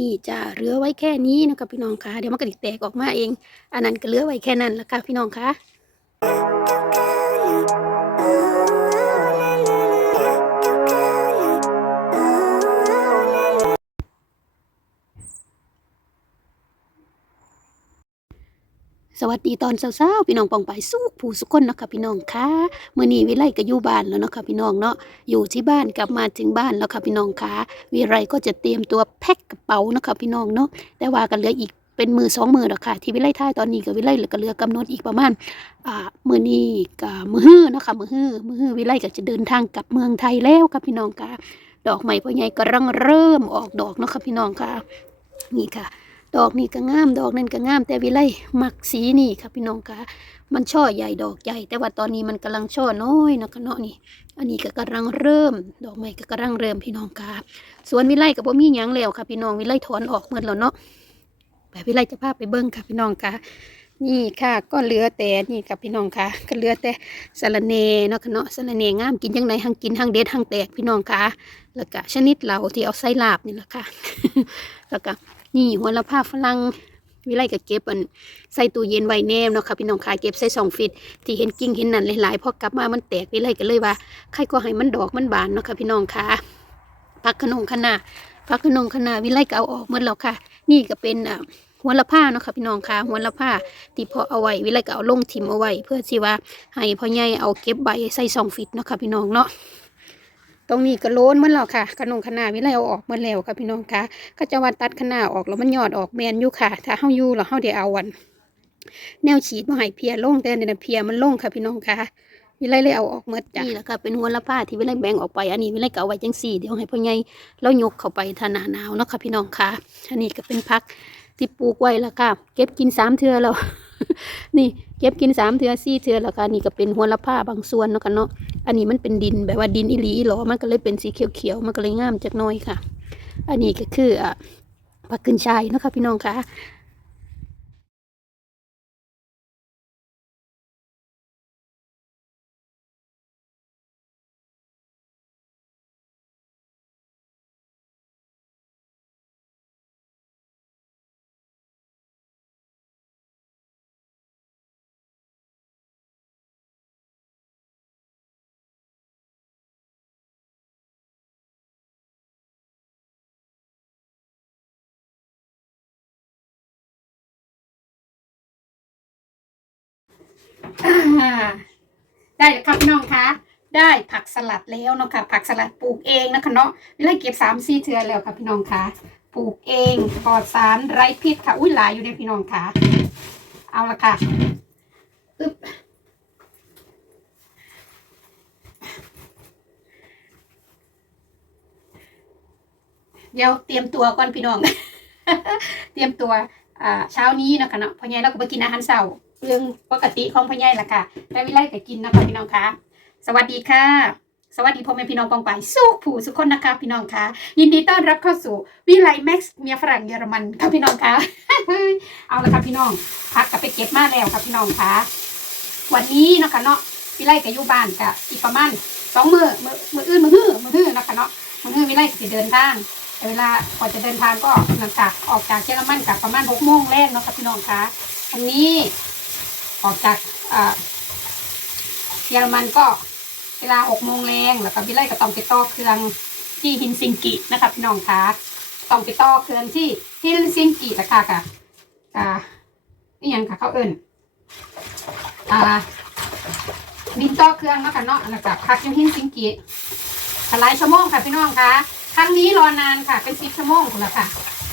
นี่จ้าเหลือไว้แค่นี้นะคะพี่น้องคะเดี๋ยวมันก็ดิแตกออกมาเอง อันนั้นก็เหลือไว้แค่นั้นละค่ะพี่น้องคะ สวัสดีตอนเช้าๆพี่น้องปองไปสู้ผู้สุกคนเนาะคะพี่น้องค่ะมื้อนี้วิไลก็อยู่บ้านแล้วเนาะค่ะพี่น้องเนาะอยู่ที่บ้านกลับมาถึงบ้านแล้วค่ะพี่น้องค่ะวิไลก็จะเตรียมตัวแพ็คกระเป๋าเนาะค่ะพี่น้องเนาะแต่ว่าก็เหลืออีกเป็นมือสองมือแล้วค่ะ ที่วิไลท่ายตอนนี้ก็วิไลก็เหลือกำหนดอีกประมาณอ่ามื้อนี้ก็มื้อฮื้อเนาะค่ะมือฮื้อมือฮื้อวิไลก็จะเดินทางกลับเมืองไทยแล้วค่ะพี่น้องค่ะดอกไม้พ่อใหญ่ก็รังเริ่มออกดอกเนาะค่ะพี่น้องค่ะนี่ค่ะ ดอกนี่ก็งาม ดอกนั่นก็งาม แต่วิไลมักสีนี่ค่ะพี่น้องคะมันช่อใหญ่ดอกใหญ่ แต่ว่าตอนนี้มันกำลังช่อน้อยนะคะเนาะนี่ อันนี้ก็กำลังเริ่ม ดอกไม้ก็กำลังเริ่มพี่น้องคะสวนวิไลก็บ่มีหยังแล้วค่ะพี่น้องวิไลถอนออกหมดแล้วเนาะแบบวิไลจะพาไปเบิ่งค่ะพี่น้องคะนี่ค่ะก็เหลือแต่นี่ค่ะพี่น้องคะก็เหลือแต่สะรเนเนาะคะเนาะสะรเนงามกินจังไดทั้งกินทั้งเด็ดทั้งแตกพี่น้องคะแล้วก็ชนิดเหล่าที่เอาใส่ลาบนี่แหละค่ะแล้วก็ นี่หัวละผ้าฝรั่งวิไลก็เก็บอันใส่ตู้เย็นไว้แนมเนาะค่ะพี่น้องค่ะเก็บใส่สองฟิตที่เห็นกิ่งเห็นนั่นหลายๆพอกลับมามันแตกวิไลก็เลยว่าใครก็ให้มันดอกมันบานเนาะค่ะพี่น้องค่ะพักขนงขนาพักขนงขนาวิไลก็เอาออกหมดแล้วค่ะ นี่ก็เป็นอ่าหัวละผ้าเนาะค่ะพี่น้องค่ะหัวละผ้าที่พอเอาไว้วิไลก็เอาลงทิมเอาไว้ เพื่อที่ว่าให้พ่อใหญ่เอาเก็บใบใส่สองฟิตเนาะค่ะพี่น้องเนาะ ตรงนี้ก็โล้นมันแล้วค่ะขนงขนาวิไลเอาออกหมดแล้วค่ะพี่น้องค่ะก็จะว่าตัดขนาออกแล้วมันยอดออกแมนอยู่ค่ะ ถ้าเฮาอยู่แล้วเฮาได้เอาวัน แนวฉีดมาให้เพียลงแต่เนี่ยเพียมันลงค่ะพี่น้องค่ะวิไลเลยเอาออกหมดจ้ะนี่แหละค่ะเป็นหัวละผ้าที่วิไลแบ่งออกไป อันนี้วิไลก็เอาไว้จังสี่เดี๋ยวให้พ่อใหญ่แล้วยกเข้าไปทานาหนาวเนาะค่ะพี่น้องค่ะอันนี้ก็เป็นพักที่ปลูกไว้แล้วค่ะ เก็บกินสามเทื่อแล้วนี่เก็บกินสามเทื่อสี่เทื่อแล้วค่ะนี่ก็เป็นหัวละผ้าบางส่วนเนาะค่ะเนาะ อันนี้มันเป็นดินแบบว่าดินอิหลีอีหรอมันก็เลยเป็นสีเขียวๆมันก็เลยงามจากน้อยค่ะ อันนี้ก็คืออะผักขึ้นชายนะคะพี่น้องค่ะ ได้แล้วครับพี่น้องคะได้ผักสลัดแล้วเนาะค่ะผักสลัดปลูกเองนะคะเนาะวิไลเก็บสามสี่เทือแล้วค่ะพี่น้องคะปลูกเองปลอดสารไร้พิษค่ะอุ้ยหลายอยู่ในพี่น้องคะเอาละค่ะอึ๊บเดี๋ยวเตรียมตัวก่อนพี่น้อง เตรียมตัวเช้านี้นะคะเนาะพอไงเราก็ไปกินอาหารเช้า เรื่องปกติของพ่อใหญ่ละค่ะแต่วิไลก็กินนะคะพี่น้องคะสวัสดีค่ะ สวัสดีพ่อแม่พี่น้องกองไปสู้ผู้สุขคนนะคะพี่น้องคะยินดีต้อนรับเข้าสู่วิไลแม็กซ์เมียฝรั่งเยอรมันค่ะพี่น้องคะเอาละค่ะพี่น้องพักกับไปเก็บมาแล้วค่ะพี่น้องคะวันนี้เนาะคะเนาะวิไลก็อยู่บ้านกะอีกประมาณสองมือมือมืออื่นมือฮื้อมือฮื้อเนาะคะเนาะมือฮื้อวิไลจะเดินทางเวลาก่อนจะเดินทางก็หลังจากออกจากเยอรมันกับประมาณหกโมงแรกเนาะค่ะพี่น้องคะอันนี้ ออกจากอ่าเยอรมันก็เวลาหกโมงแรงแล้วก็วิไลก็ต้องไปต่อเครื่องที่ฮินซิงกินะคะพี่น้องคะต้องไปต่อเครื่องที่ฮินซิงกินะคะค่ะอ่านี่ยังค่ะเขาเอิญอ่าบินต่อเครื่องนะคะเนาะแล้วก็พักอยู่ฮินซิงกิหลายชั่วโมงค่ะพี่น้องคะครั้งนี้รอนานค่ะเป็นสิบชั่วโมงคุณละค่ะ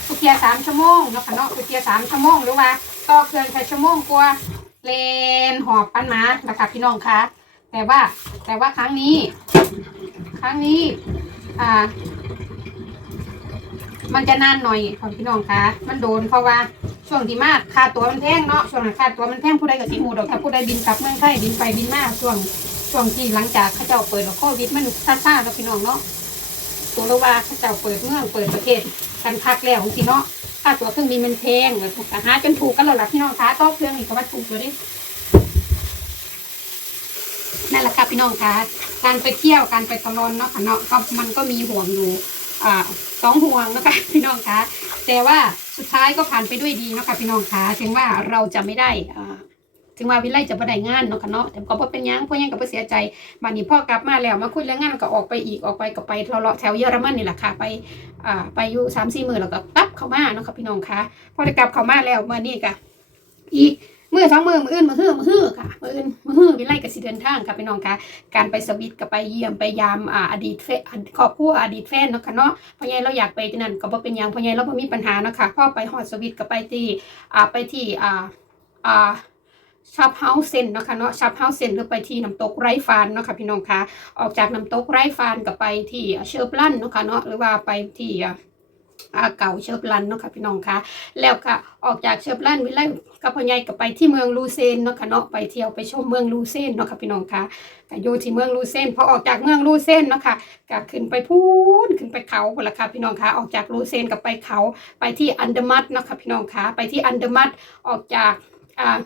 ทุกเทียสามชั่วโมงเนาะค่ะเนาะทุกเทียสามชั่วโมงหรือว่าต่อเครื่องแค่ชั่วโมงกว่า เลนหอบปันมานะคะพี่น้องคะแต่ว่าแต่ว่าครั้งนี้ ครั้งนี้ อ่า มันจะนานหน่อยค่ะพี่น้องคะมันโดนเพราะว่าช่วงที่มากค่าตัวมันแพงเนาะช่วงนั้นค่าตัวมันแพงผู้ใดก็สิหูดอกถ้าผู้ใดบินกลับเมืองไทยบินไปบินมาช่วงช่วงที่หลังจากเขาเจ้าเปิดแล้วโควิดมันซาซาๆเนาะพี่น้องเนาะตัวละว่าเขาเจ้าเปิดเมืองเปิดประเทศกันพักแล้วของพี่เนาะ ค่าตัวเครื่องบินมันแพงเลยแต่หาจนถูกกันแล้วล่ะพี่น้องคะต่อเครื่องนี่ก็ว่าถูกอยู่ดินั่นแหละค่ะพี่น้องคะการไปเที่ยวการไปตลอนเนาะค่ะเนาะก็มันก็มีห่วงอยู่อ่าสองห่วงนะคะพี่น้องคะแต่ว่าสุดท้ายก็ผ่านไปด้วยดีนะคะพี่น้องคะถึงว่าเราจะไม่ได้อ่า ถึงว่าวิไลจะบ่ได้งานเนาะค่ะเนาะแต่ก็บ่เป็นหยังพราะหยังก็บ่เสียใจบัดนี้พ่อกลับมาแล้วมาคุยเรื่องงานก็ออกไปอีกออกไปก็ไปเลาะแถวเยอรมันนี่แหละค่ะไปอ่าไปอยู่สามสี่มื้อแล้วก็กลับเข้ามาเนาะค่ะพี่น้องคะพอได้กลับเข้ามาแล้วเมื่อนี้ก็อีกมือสองมือมืออื่นมือฮื้อมือฮื้อค่ะมืออื่นมือฮื้อวิไลกับสิเดินทางค่ะพี่น้องค่ะการไปสวิตกับไปเยี่ยมไปยามอ่าอดีตแฟนครอบครัวอดีตแฟนเนาะค่ะเนาะเพราะไงเราอยากไปที่นั่นก็บ่เป็นหยังเพราะไงเราบ่มีปัญหาเนาะค่ะพ่อไปฮอดสวิตกับไปที่อ่าไปที่อ่าอ่า ชับเฮาเซนเนาะค่ะเนาะชับเฮาเซนหรือไปที่น้ำตกไร่ฟานเนาะค่ะพี่น้องคะออกจากน้ำตกไร่ฟานก็ไปที่เชิร์ปลันเนาะค่ะเนาะหรือว่าไปที่อาเก่าเชิร์ปลันเนาะค่ะพี่น้องคะแล้วก็ออกจากเชิร์ปลันวิไลกับพ่อใหญ่ก็ไปที่เมืองลูเซนเนาะค่ะเนาะไปเที่ยวไปชมเมืองลูเซนเนาะค่ะพี่น้องคะก็อยู่ที่เมืองลูเซนพอออกจากเมืองลูเซนเนาะค่ะก็ขึ้นไปพูนขึ้นไปเขาพุ่นละค่ะพี่น้องคะออกจากลูเซนก็ไปเขาไปที่อันเดอร์มัดเนาะค่ะพี่น้องคะไปที่อันเดอร์มัดออกจากอ่า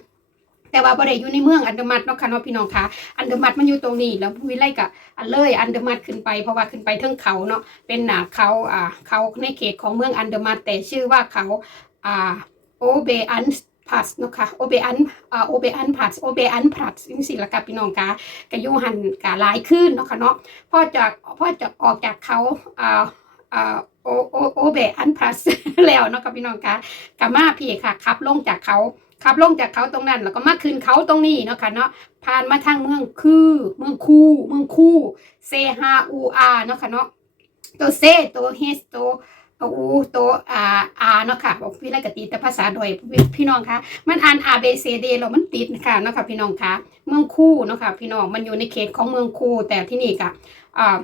แต่ว่าบ่ได้อยู่ในเมืองอันเดอร์มัดเนาะค่ะเนาะพี่น้องค่ะอันเดอร์มัดมันอยู่ตรงนี้แล้ววิไลก็อันเลยอันเดอร์มัดขึ้นไปเพราะว่าขึ้นไปเทิงเขาเนาะเป็นหนาเขาอ่าเขาในเขตของเมืองอันเดอร์มัดแต่ชื่อว่าเขาอ่าโอเบอันพัสเนาะค่ะโอเบอันอ่าโอเบอันพัสโอเบอันพัสจังซี่ละกับพี่น้องกะกะยูหันกะหลายขึ้นเนาะค่ะเนาะพ่อจากพ่อจะออกจากเขาอ่าอ่าโอโอโอเบอันพัสแล้วเนาะค่ะพี่น้องกะกะมาพี่ค่ะขับลงจากเขา ขับลงจากเขาตรงนั้น แล้วก็มาขึ้นเขาตรงนี้เนาะค่ะเนาะผ่านมาทางเมืองคือ เมืองคูเมืองคูเซฮาอูอาเนาะค่ะเนาะตัวเซตัวเฮสตัวอูตัวอาอาเนาะค่ะบอกพี่ไรกติดแต่ภาษาโดยพี่น้องคะมันอ่าน A B C D แล้วมันติดค่ะเนาะค่ะพี่น้องคะเมืองคู่เนาะค่ะพี่น้องมันอยู่ในเขตของเมืองคู่แต่ที่นี่ก็อ่า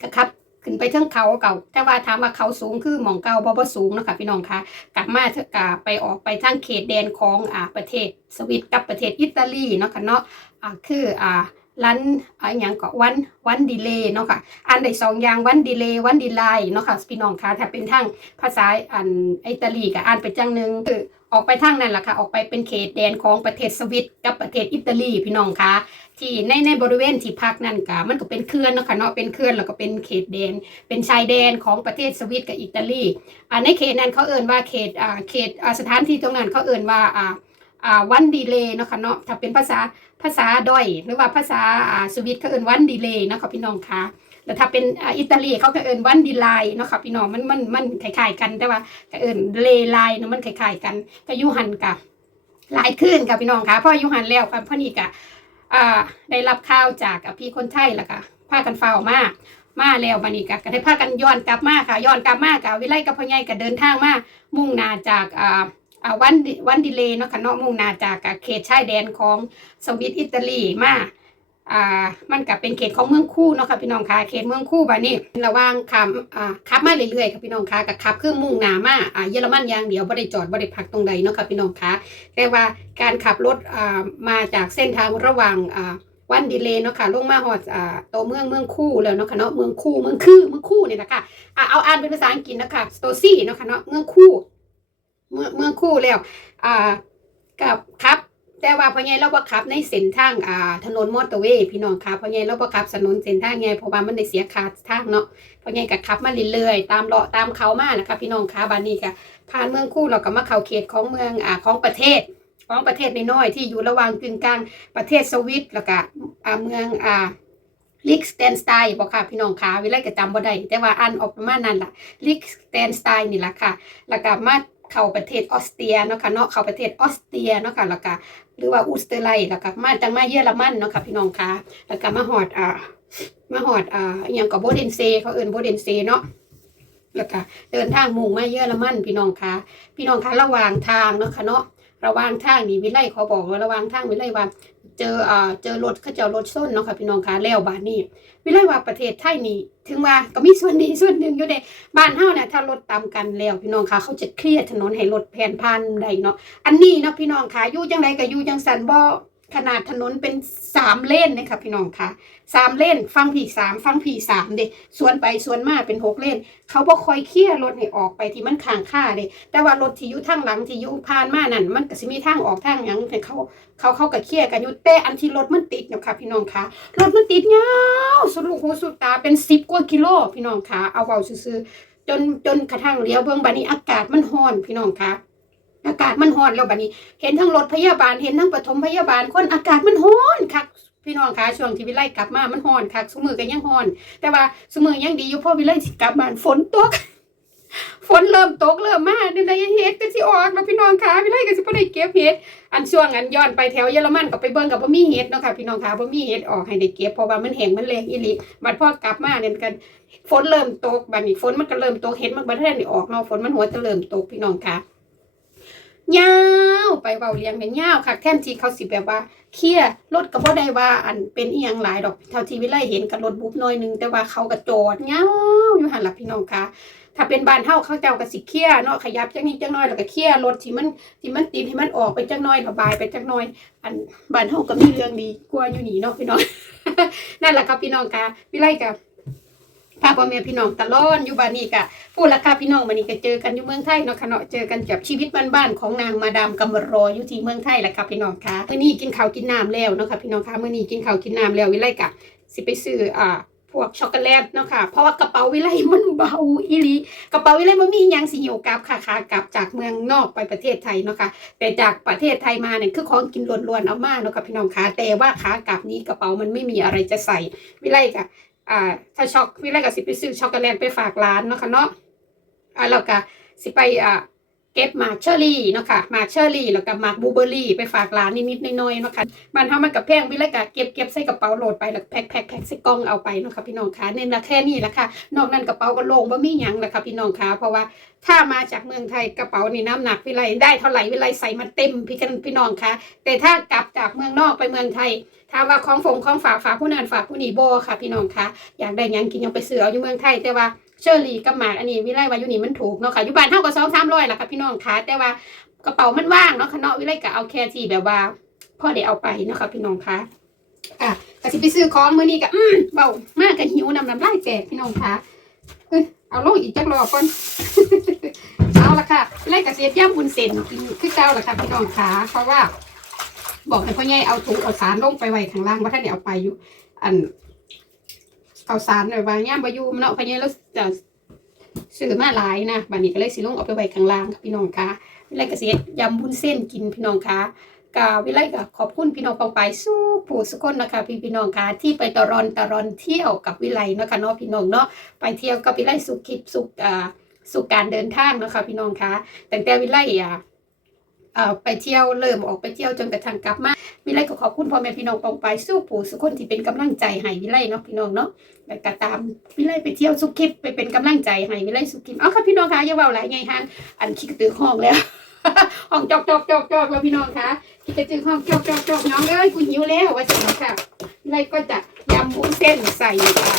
ก็ครับ ขึ้นไปทั้งเขาเก่าแต่ว่าถามว่าเขาสูงคือหมองเก่าบ่บ่สูงนะคะพี่น้องคะกลับมาเถกะไปออกไปทั้งเขตแดนของอ่าประเทศสวิตกับประเทศอิตาลีเนาะค่ะเนาะอ่าคืออ่า ลันอ่าอย่างก็วันวันดีเลย์เนาะค่ะอันใดสองอย่างวันดีเลย์วันดีไลเนาะค่ะพี่น้องค่ะถ้าเป็นทางภาษาอันอิตาลีก็อ่านไปจังหนึงคือออกไปทางนั้นแหละค่ะ ออกไปเป็นเขตแดนของประเทศสวิตกับประเทศอิตาลีพี่น้องคะที่ในในบริเวณที่พักนั่นก็มันก็เป็นเขื่อนเนาะค่ะเนาะเป็นเขื่อนแล้วก็เป็นเขตแดน เป็นชายแดนของประเทศสวิตกับอิตาลีอ่าในเขตนั้นเขาเอ่นว่าเขตอ่าเขตอ่าสถานที่ตรงนั้นเขาเอ่นว่าอ่า อ่าวันดีเลย์เนาะค่ะเนาะถ้าเป็นภาษาภาษาดอยหรือว่าภาษาอ่าสวิตเขาเอิ้นวันดีเลย์นะค่ะพี่น้องคะแล้วถ้าเป็นอ่าอิตาลีเขาก็เอิ้นวันดีไลเนาะค่ะพี่น้องมันมันมันคล้ายๆกันแต่ว่าก็เอิ้นเลไลเนาะมันคล้ายๆกันก็อยูหันกับหลายขึ้นค่ะพี่น้องคะพออยูหันแล้วค่ะพอนี่กะอ่าได้รับข่าวจากพี่คนไทยแล้วก็พากันเฝ้ามามาแล้วบัดนี้ก็ก็ได้พากันย้อนกลับมาค่ะย้อนกลับมากับวิไลกับพ่อใหญ่ก็เดินทางมามุ่งหน้าจากอ่า วันดิวันดีเลยเนาะค่ะเนาะมุ่งนาจากเขตชายแดนของสวิตอิตาลีมาอ่ามันก็เป็นเขตของเมืองคู่เนาะค่ะพี่น้องค่ะเขตเมืองคู่บานี้ระหว่างขับอ่าขับมาเรื่อยๆค่ะพี่น้องค่ะกับขับเครื่องมุ่งหน้ามาอ่าเยอรมันอย่างเดียวบ่ได้จอดบ่ได้พักตรงใดเนาะค่ะพี่น้องค่ะแต่ว่าการขับรถอ่ามาจากเส้นทางระหว่างอ่าวันดีเลยเนาะค่ะลงมาฮอดอ่าตัวเมืองเมืองคู่แล้วเนาะค่ะเนาะเมืองคู่เมืองคือเมืองคู่เนี่แหละคะอ่าเอาอ่านเป็นภาษาอังกฤษนะคะสโตซี่เนาะค่ะเนาะเมืองคู่ เมื่อเมื่อคู่แล้วอ่ากับครับแต่ว่าพ่อใหญ่เราบ่ขับในเส้นทางอ่าถนนมอเตอร์เวย์พี่น้องค่ะพ่อใหญ่เราบ่ขับถนนเส้นทางไงเพราะว่ามันได้เสียค่าทางเนาะพ่อใหญ่ก็ขับมาเรื่อยๆตามเลาะตามเขามานะคะพี่น้องค่ะบานนี้ก็ผ่านเมืองคู่เราก็มาเข้าเขตของเมืองอ่าของประเทศของประเทศน้อยๆที่อยู่ระหว่างกึ่งกลางประเทศสวิตแล้วก็อ่าเมืองอ่าลิกสเตนสไตน์บอกค่ะพี่น้องค่ะเวลาก็จำบ่ได้แต่ว่าอ่านออกประมาณนั้นล่ะลิกสเตนสไตน์นี่ล่ะค่ะแล้วก็มา เข้าประเทศออสเตรียเนาะค่ะเนาะเข้าประเทศออสเตรียเนาะค่ะแล้วก็หรือว่าอุสเตรไลแล้วก็มาจังมาเยอรมันเนาะค่ะพี่น้องค่ะแล้วก็มาฮอดอ่ามาฮอดอ่าอย่างกับโบเดนเซเขาเอิ้นโบเดนเซเนาะแล้วก็เดินทางมุ่งมาเยอรมันพี่น้องค่ะพี่น้องคะระหว่างทางเนาะค่ะเนาะระหว่างทางนี่วิไลเขาบอกว่าระหว่างทางวิไลว่า เจออ่าเจอรถเขาเจ้ารถส้นเนาะค่ะพี่น้องคะแล้วบานนี้ วิไลว่าประเทศไทยนี่ถึงว่าก็มีส่วนดีส่วนหนึ่งอยู่เด้บ้านเฮาเนี่ยถ้ารถตามกันแล้วพี่น้องคะเขาจะเคลียร์ถนนให้รถแผ่นพันใดเนาะอันนี้เนาะพี่น้องคะอยู่จังไดก็อยู่จังสันบ่ ขนาดถนนเป็นสามเลนนะคะพี่น้องคะสามเลนฟังผีสามฟังผีสามเด้สวนไปสวนมาเป็นหกเลนเขาบ่คอยเคลียร์รถให้ออกไปที่มันข้างค่าเด้แต่ว่ารถที่อยู่ทางหลังที่อยู่ผ่านมานั่นมันก็สิมีทางออกทางหยังเขาเขาเขาก็เคลียร์กันอยู่แต่อันที่รถมันติดนะคะพี่น้องคะรถมันติดยาวสุดลูกหูสุดตาเป็น10กว่ากิโลพี่น้องคะเอาเว้าซื่อๆจนจนกระทั่งเลี้ยวเบิ่งบัดนี้อากาศมันร้อนพี่น้องคะ อากาศมันร้อนแล้วบัดนี้ เห็นทั้งรถพยาบาลเห็นทั้งปฐมพยาบาลคนอากาศมันร้อนคักพี่น้องคะช่วงที่วิไลกลับมามันร้อนคักสมือก็ยังร้อน แต่ว่าสมือยังดีอยู่พราะวิไลกลับบ้านฝนตกฝนเริ่มตกเริ่มมาเนี่ยนเฮ็ดก็สิออกแล้วพี่น้องคะวิไลก็สิบ่ได้เก็บเฮ็ดอันช่วงอันย้อนไปแถวเยอรมันก็ไปเบิ่งกับบ่มีเฮ็ดเนาะค่ะพี่น้องคะบ่มีเฮ็ดออกให้ได้เก็บเพราะว่ามันแห้งมันแรงอีหลีบัดพอกลับมาเนี่ยกันฝนเริ่มตกบัดนี้ฝนมันก็เริ่มตกเฮ็ดมันบ่ทันได้ออกเนาะฝนมันหัวจะเริ่มตกพี่น้องคะ ยาวไปเว้าเลี้ยงเนี่ยยาวค่ะแทนที่เขาสิแบบว่าเคลียร์รถก็บ่ได้ว่าอันเป็นอีหยังหลายดอกเท่าที่วิไลเห็นกับรถบุ๊บน่อยหนึงแต่ว่าเขาก็จอดยาวอยู่หั่นล่ะพี่น้องคะถ้าเป็นบ้านเฮาเขาเจ้าก็สิเคลียเนาะขยับจักนิดจักหน่อยแล้วก็เคลียร์รถที่มันที่มันติดให้มันออกไปจักหน้อยระบายไปจักหน้อย อันบ้านเฮาก็มีเรื่องดีกว่าอยู่นี่เนาะพี่น้องนั่นแหละครับพี่น้องค่ะวิไลกับ พาพ่อแม่พี่น้องตะลอนอยู่บ้านนี้กะพูดราคาพี่น้องมานี่ก็เจอกันอยู่เมืองไทยเนาะค่ะเนาะเจอกันกับชีวิตบ้านๆของนางมาดามกำมรออยู่ที่เมืองไทยแหละครับพี่น้องค่ะมื้อนี้กินข้าวกินน้ำแล้วเนาะค่ะพี่น้องค่ะมื้อนี้กินข้าวกินน้ำแล้ววิไลกะสิไปซื้ออ่าพวกช็อกโกแลตเนาะค่ะ เพราะว่ากระเป๋าวิไลมันเบาอีลีกระเป๋าวิไลมันมียังสิหิวกลับค่ะขากลับจากเมืองนอกไปประเทศไทยเนาะค่ะ แต่จากประเทศไทยมาเนี่ยคือของกินล้วนๆเอามาเนาะค่ะพี่น้องคะแต่ว่าขากลับนี้กระเป๋ามันไม่มีอะไรจะใส่วิไลกะ อ่าถ้าช็อกวิไลก็สิไปซื้อช็อกโกแลตไปฝากร้านเนาะค่ะเนาะอ่าแล้วก็สิไปอ่า เก็บหมากเชอรี่เนาะค่ะหมากเชอรี่แล้วก็หมากบูเบอร์รี่ไปฝากร้านนิดๆน้อยๆเนาะค่ะบ้านเฮามันกับแพงวิไลก็เก็บเก็บใส่กระเป๋าโหลดไปแล้วแพ็คแพ็คแพ็คใส่กล่องเอาไปเนาะค่ะพี่น้องคะเน้นละแค่นี้ละค่ะ นอกนั้นกระเป๋าก็โล่งบ่มีหยังละค่ะพี่น้องคะเพราะว่าถ้ามาจากเมืองไทยกระเป๋านี่น้ำหนักวิไลได้เท่าไหร่วิไลใส่มาเต็มพี่กันพี่น้องคะแต่ถ้ากลับจากเมืองนอกไปเมืองไทยถามว่าของฝงของฝากฝากผู้นั้นฝากผู้นี้บ่ค่ะ พี่น้องคะอยากได้ยังกินยังไปซื้ออาอยู่เมืองไทยแต่ว่า เชอรี่กับหมากอันนี้วิไลว่าอยู่นี่มันถูกเนาะค่ะอยู่บ้านเท่ากับสองสามร้อยละค่ะพี่น้องค่ะแต่ว่ากระเป๋ามันว่างเนาะค่ะเนาะวิไลก็เอาแค่ที่แบบว่าพ่อได้เอาไปเนาะค่ะพี่น้องค่ะอะก็สิไปซื้อของมื้อนี้ก็อืมเบามากก็หิวนำน้ำลายแตกพี่น้องค่ะเอ้ยเอาลงอีกจักรอบก่อนเอาละค่ะไล่ก็เสียย่ำบุญเส้นกินคือเก่าละค่ะพี่น้องค่ะเพราะว่า บอกให้พ่อใหญ่เอาถุงเอาสารลงไปไว้ข้างล่างว่าท่านได้เอาไปอยู่ อัน ข้าวสารหน่อยว่าย่ามบายูมันเนาะพะเนี่ยเราจะซื้อมาหลายนะบัดนี้ก็เลยสิลงเอาไปไว้ข้างล่างค่ะพี่น้องคะวิไลก็สิเฮ็ดยำบุญเส้นกินพี่น้องคะกาวิไลก็ขอบคุณพี่น้องปองไปสู้ผู้สุคนนะคะพี่พี่น้องคะที่ไปตะรอนตะรอนเที่ยวกับวิไลเนาะค่ะเนาะพี่น้องเนาะไปเที่ยวกับวิไลสุขคิดสุขอ่าสุขการเดินทางเนาะค่ะพี่น้องคะแตั้งแต่วิไลอะ ไปเที่ยวเริ่มออกไปเที่ยวจนกระทั่งกลับมาวิไลก็ขอบคุณพ่อแม่พี่น้องปองไปสู้ผู้สุคนที่เป็นกำลังใจให้วิไลเนาะพี่น้องเนาะแล้วก็ตามวิไลไปเที่ยวสุคลิปไปเป็นกำลังใจให้วิไลสุคลิปเอาค่ะพี่น้องคะอย่าเว้าหลายไงฮะอันคิดกระตือห้องแล้วห้องจอกจอกจอกจอกแล้วพี่น้องคะคิดกระตือห้องจอกจอกจอกน้องเอ้ยกูหิวแล้วว่าจะเนาค่ะวิไลก็จะยำวุ้นเส้นใส่ค่ะ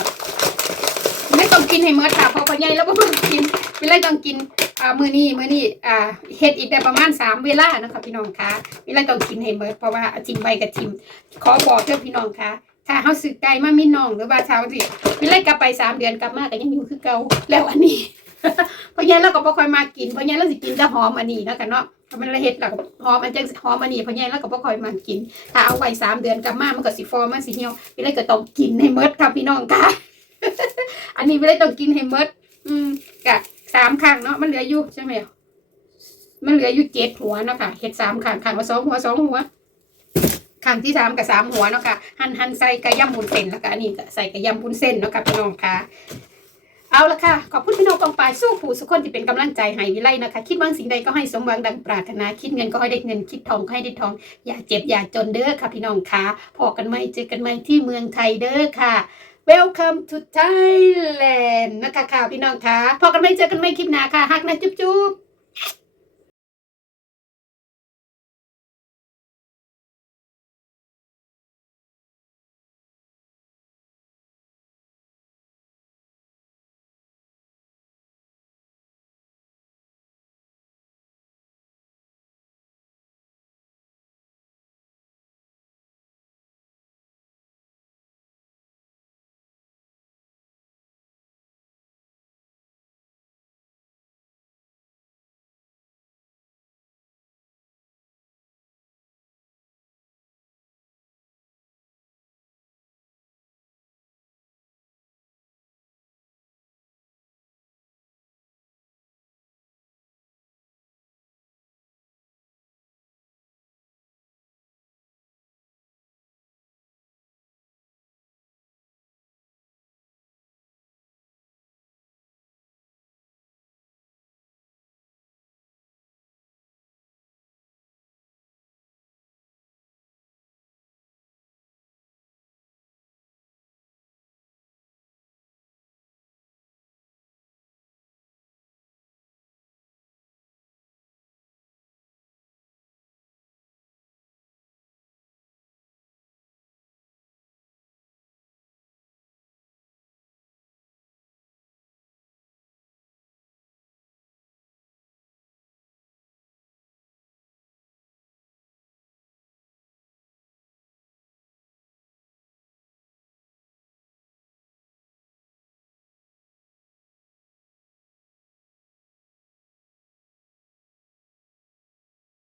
ไม่ต้องกินให้เมื่อค่ะเพอพอใหญ่แล้วก็เพิ่งกินวิไลต้องกิน อ่ามือนี้มือนี้อ่าเฮ็ดอีกได้ประมาณสามเวลานะคะพี่น้องคะวิไลต้องกินให้เมิดเพราะว่าทิมใบกับทิมขอบอกเพื่อพี่น้องคะถ้าเฮาสึกไกลมามีน้องหรือว่าชาวสิวิไลกลับไปสามเดือนกลับมาก็ยังอยู่คือเก่าแล้วอันนี้เพราะงั้นเราก็บ่ค่อยมากินเพราะงั้นเราสิกินแต่หอมอันนี้นะกันเนาะถ้ามันละเฮ็ดแล้วก็หอมอันจังหอมอันนี้เพราะงั้นเราก็บ่ค่อยมากิน ถ้าเอาไว้สามเดือนกลับมามันก็สิฟอร์มันสิเหี่ยววิไลก็ต้องกินให้เมดค่ะพี่น้องค่ะ อันนี้วิไลต้องกินให้เมดอืมกะ สามครั้งเนาะมันเหลืออยู่ใช่ไหมมันเหลืออยู่เจ็ดหัวเนาะค่ะเห็ดสามขังขังละสองหัวสองหัวขังที่สามกับสามหัวเนาะค่ะหั่นหั่นใส่กระยำบุญเส้นแล้วก็อันนี้ก็ใส่กระยำบุญเส้นเนาะค่ะพี่น้องค่ะเอาละค่ะ ขอบคุณพี่น้องกองปลายสู้ผู้สุขคนที่เป็นกำลังใจให้วิไลนะคะ คิดหวังสิ่งใดก็ให้สมหวังดังปรารถนา คิดเงินก็ให้ได้เงิน คิดทองก็ให้ได้ทอง อย่าเจ็บอย่าจนเด้อค่ะพี่น้องค่ะพอกันไหมเจอกันไหมที่เมืองไทยเด้อค่ะ Welcome to Thailand นะคะค่ะพี่น้องค่ะพอกันไม่เจอกันไม่คลิปหน้าค่ะฮักนะจุ๊บจุ๊บ